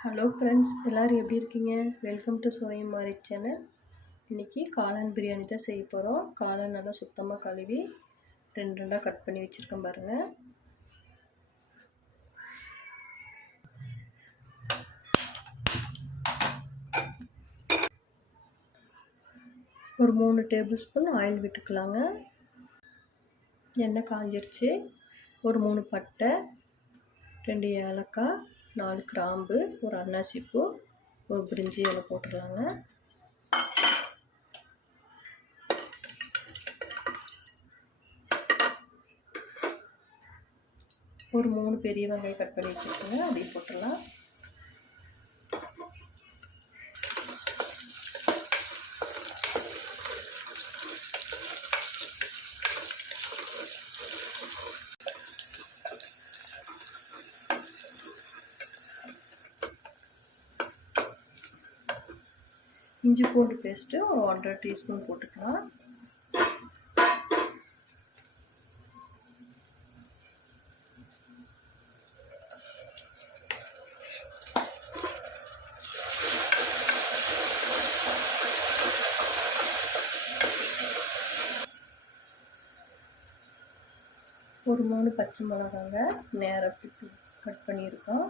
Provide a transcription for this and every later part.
Hello friends எல்லோரும் எப்படி இருக்கீங்க? வெல்கம் டு சோயம் மாரி சேனல் இன்றைக்கி காளான் பிரியாணி தான் செய்ய போகிறோம் காளான் நல்லா சுத்தமாக கழுவி ரெண்டு ரெண்டாக கட் பண்ணி வச்சுருக்கேன் பாருங்கள் ஒரு மூணு டேபிள் ஸ்பூன் ஆயில் விட்டுக்கலாங்க. எண்ணெய் காஞ்சிருச்சு. ஒரு மூணு பட்டை ரெண்டு ஏலக்காய் நாலு கிராம்பு ஒரு அன்னாசி பூ ஒரு பிரிஞ்சி இதில் போட்டுடலாங்க ஒரு மூணு பெரிய வெங்காயம் கட் பண்ணி வச்சுருக்கோங்க. அதையும் போட்டுடலாம். இஞ்சி பூண்டு பேஸ்ட்டு ஒரு ஒன்றரை டீஸ்பூன் போட்டுக்கலாம். ஒரு மூணு பச்சை மிளகாங்க நேராக கட் பண்ணியிருக்கோம்.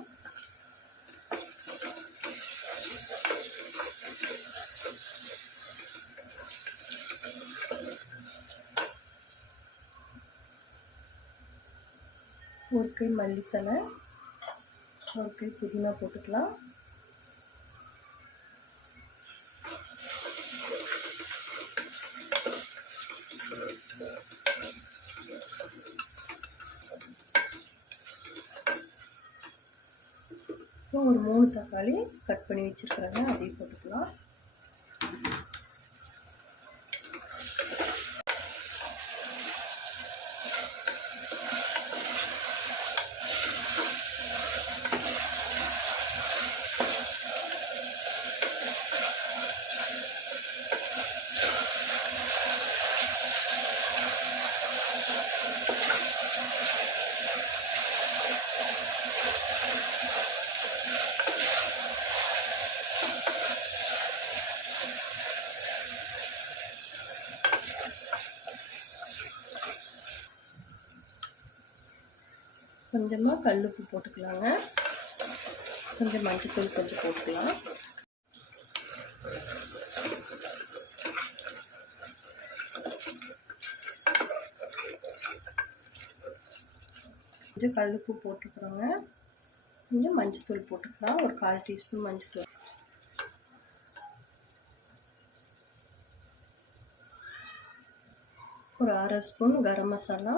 ஒரு கை மல்லித்தலை ஒரு கை புதினா போட்டுக்கலாம். ஒரு மூணு தக்காளி கட் பண்ணி வச்சுருக்குறாங்க. அதையும் போட்டுக்கலாம். கொஞ்சமாக கல் உப்பு போட்டுக்கலாங்க. கொஞ்சம் மஞ்சத்தூள் கொஞ்சம் போட்டுக்கலாம். கொஞ்சம் கல் உப்பு போட்டுக்கிறோங்க. கொஞ்சம் மஞ்சத்தூள் போட்டுக்கலாம். ஒரு கால் டீஸ்பூன் மஞ்சத்தூள். ஒரு அரை ஸ்பூன் கரம் மசாலா.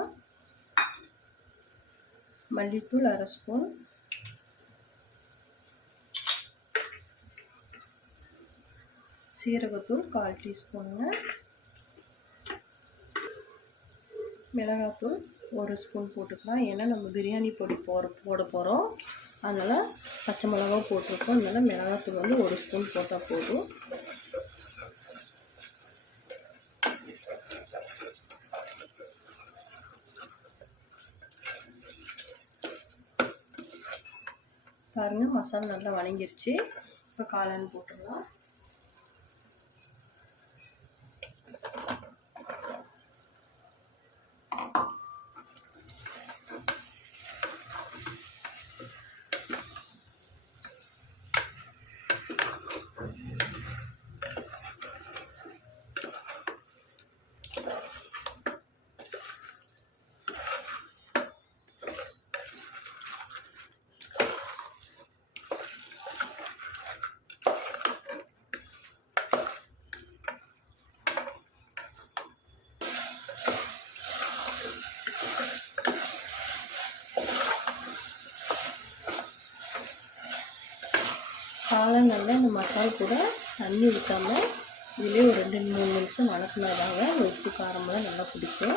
மல்லித்தூள் அரை ஸ்பூன். சீரகத்தூள் கால் டீஸ்பூனுங்க. மிளகாத்தூள் ஒரு ஸ்பூன் போட்டுக்கலாம். ஏன்னா நம்ம பிரியாணி பொடி போட போட போகிறோம் அதனால் பச்சை மிளகா போட்டிருக்கோம். அதனால் மிளகாத்தூள் வந்து ஒரு ஸ்பூன் போட்டால் போதும். பாருங்கள் மசாலா நல்லா வணங்கிருச்சு. இப்போ காளான் போட்டுடலாம் காளான் நல்லா இந்த மசாலா கூட தண்ணி ஊற்றாமல் இதிலே ஒரு ரெண்டு மூணு நிமிஷம் வணக்கினாதாங்க உப்பு காரமெல்லாம் நல்லா பிடிக்கும்.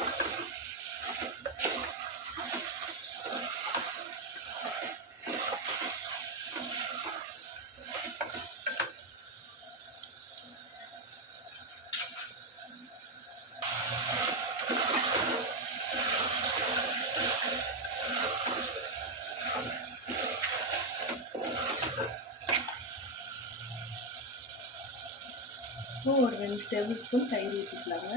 ஒரு கை டேபிள் தயிர் ஊற்றிக்கலாங்க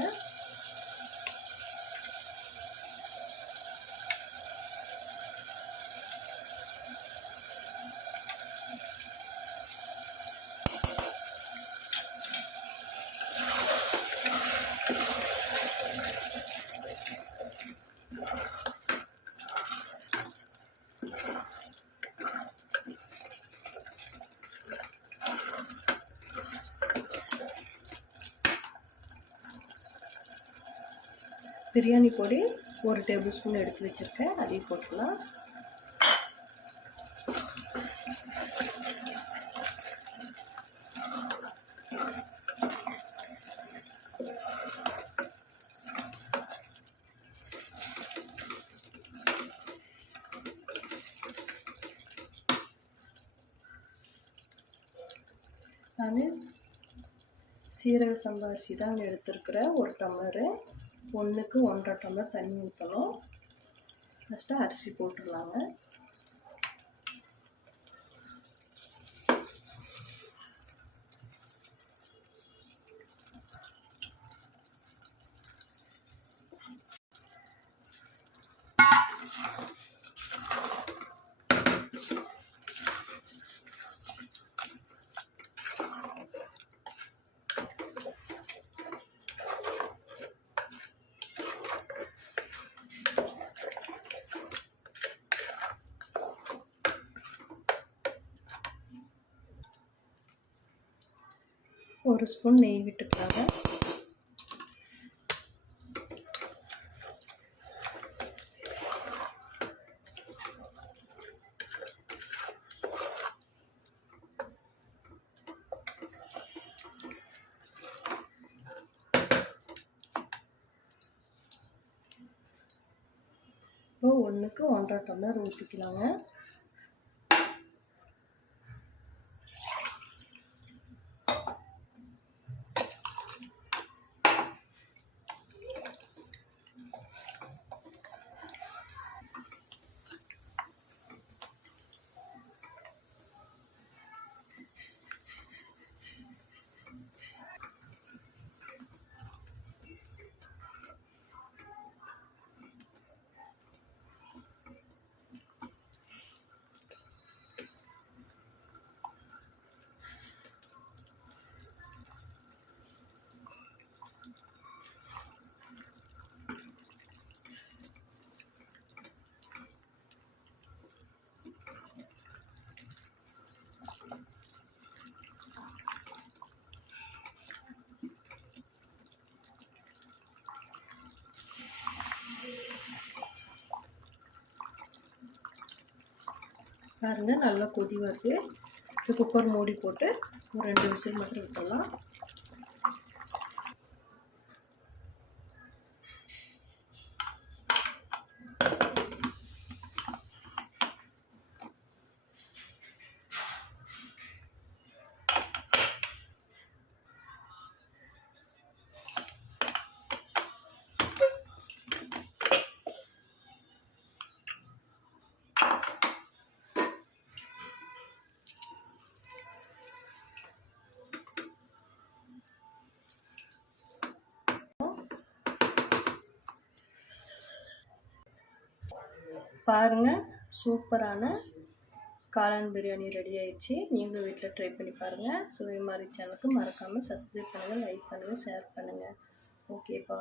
பிரியாணி பொடி ஒரு டேபிள் ஸ்பூன் எடுத்து வச்சுருக்கேன். அதையும் போட்டுக்கலாம். நான் சீரக சம்பா அரிசி தான் எடுத்துருக்குறேன் ஒரு டம்ளரு. ஒன்றுக்கு ஒன்றரை டம்ளர் தண்ணி ஊற்றணும். ஃபஸ்ட்டு அரிசி போட்டுடலாங்க. ஒரு ஸ்பூன் நெய் விட்டுக்கலாங்க இப்போ ஒன்றுக்கு ஒன்றரை டம்ளர் ஊற்றிக்கலாங்க பாருங்கள் நல்லா கொதி வருது. இந்த குக்கர் மூடி போட்டு ஒரு ரெண்டு விசில் மட்டும் விட்டுடலாம். பாருங்கள் சூப்பரான காளான் பிரியாணி ரெடி ஆயிடுச்சு. நீங்களும் வீட்டில் ட்ரை பண்ணி பாருங்கள் சுவை மாதிரி சேனலுக்கு மறக்காமல் சப்ஸ்கிரைப் பண்ணுங்கள் லைக் பண்ணுங்கள் ஷேர் பண்ணுங்கள் ஓகேப்பா